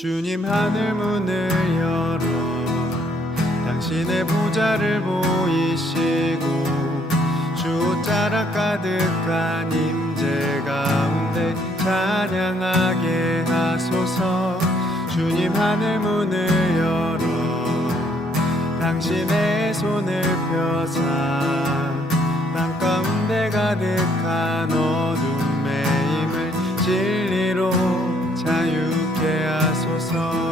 주님 하늘 문을 열어 당신의 보좌를 보이시고 주 자락 가득한 힘 임재 가운데 찬양하게 하소서. 주님 하늘 문을 열어. 당신의 손을 펴사. 땅 가운데 가득한 어둠의 힘을 진리로 자유케 하소서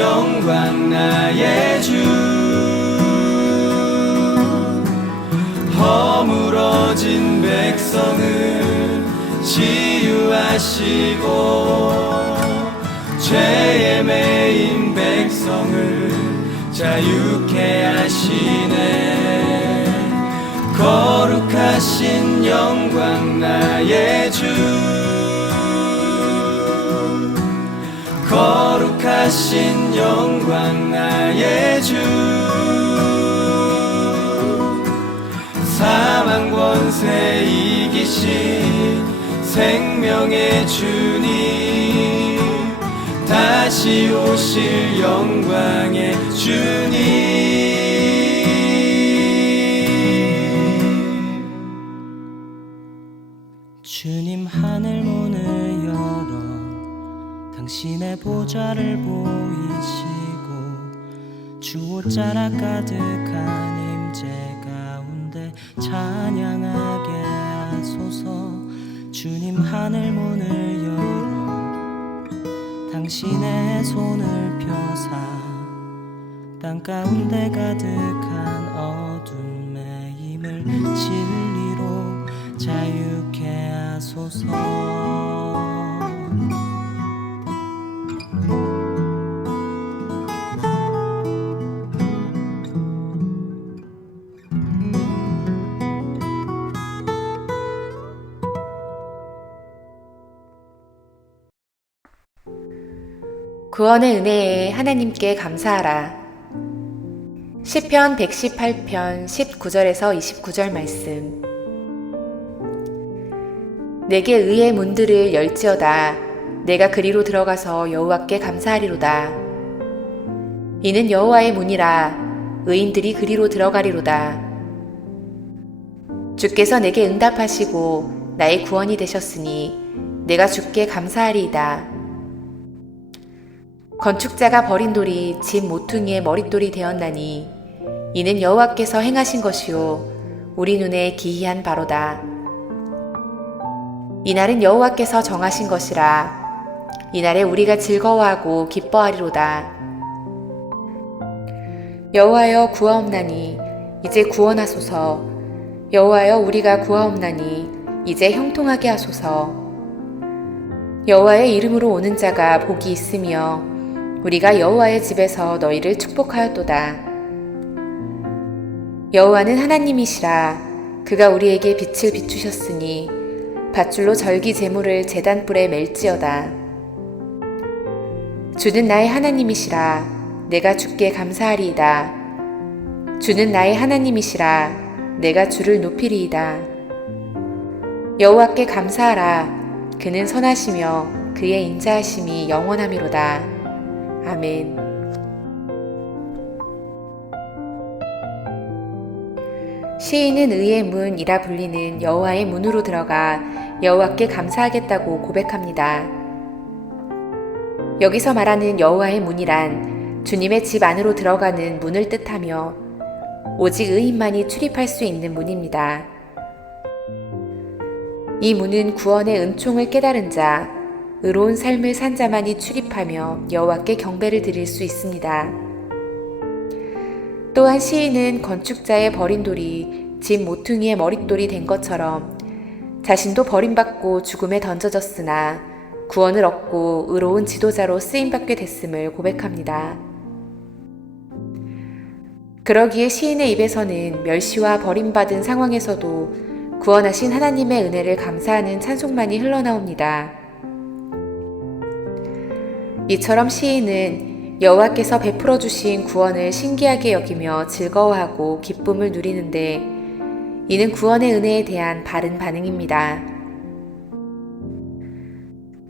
영광 나의 주. 허물어진 백성을 치유하시고 죄에 매인 백성을 자유케 하시네. 거룩하신 영광 나의 주 하신 영광 나의 주. 사망 권세 이기신 생명의 주님 다시 오실 영광의 주님 당신의 보좌를 보이시고 주 옷자락 가득한 임재 가운데 찬양하게 하소서. 주님 하늘 문을 열어 당신의 손을 펴사 땅 가운데 가득한 어둠의 힘을 진리로 자유케 하소서 구원의 은혜에 하나님께 감사하라. 시편 118편 19절에서 29절 말씀. 내게 의의 문들을 열지어다. 내가 그리로 들어가서 여호와께 감사하리로다. 이는 여호와의 문이라. 의인들이 그리로 들어가리로다. 주께서 내게 응답하시고 나의 구원이 되셨으니 내가 주께 감사하리이다. 건축자가 버린 돌이 집 모퉁이의 머릿돌이 되었나니 이는 여호와께서 행하신 것이요 우리 눈에 기이한 바로다. 이날은 여호와께서 정하신 것이라 이날에 우리가 즐거워하고 기뻐하리로다. 여호와여 구하옵나니 이제 구원하소서 여호와여 우리가 구하옵나니 이제 형통하게 하소서 여호와의 이름으로 오는 자가 복이 있으며 우리가 여호와의 집에서 너희를 축복하였도다. 여호와는 하나님이시라 그가 우리에게 빛을 비추셨으니 밧줄로 절기 제물을 제단 뿔에 멜지어다. 주는 나의 하나님이시라 내가 주께 감사하리이다. 주는 나의 하나님이시라 내가 주를 높이리이다. 여호와께 감사하라 그는 선하시며 그의 인자하심이 영원하미로다. 아멘. 시인은 의의 문이라 불리는 여호와의 문으로 들어가 여호와께 감사하겠다고 고백합니다. 여기서 말하는 여호와의 문이란 주님의 집 안으로 들어가는 문을 뜻하며 오직 의인만이 출입할 수 있는 문입니다. 이 문은 구원의 은총을 깨달은 자, 의로운 삶을 산 자만이 출입하며 여호와께 경배를 드릴 수 있습니다. 또한 시인은 건축자의 버린 돌이 집 모퉁이의 머릿돌이 된 것처럼 자신도 버림받고 죽음에 던져졌으나 구원을 얻고 의로운 지도자로 쓰임받게 됐음을 고백합니다. 그러기에 시인의 입에서는 멸시와 버림받은 상황에서도 구원하신 하나님의 은혜를 감사하는 찬송만이 흘러나옵니다. 이처럼 시인은 여호와께서 베풀어 주신 구원을 신기하게 여기며 즐거워하고 기쁨을 누리는데 이는 구원의 은혜에 대한 바른 반응입니다.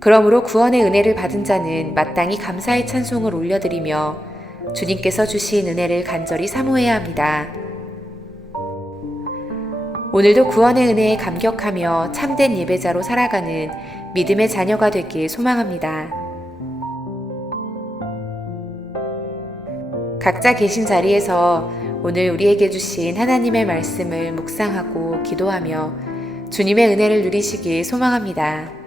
그러므로 구원의 은혜를 받은 자는 마땅히 감사의 찬송을 올려드리며 주님께서 주신 은혜를 간절히 사모해야 합니다. 오늘도 구원의 은혜에 감격하며 참된 예배자로 살아가는 믿음의 자녀가 되길 소망합니다. 각자 계신 자리에서 오늘 우리에게 주신 하나님의 말씀을 묵상하고 기도하며 주님의 은혜를 누리시길 소망합니다.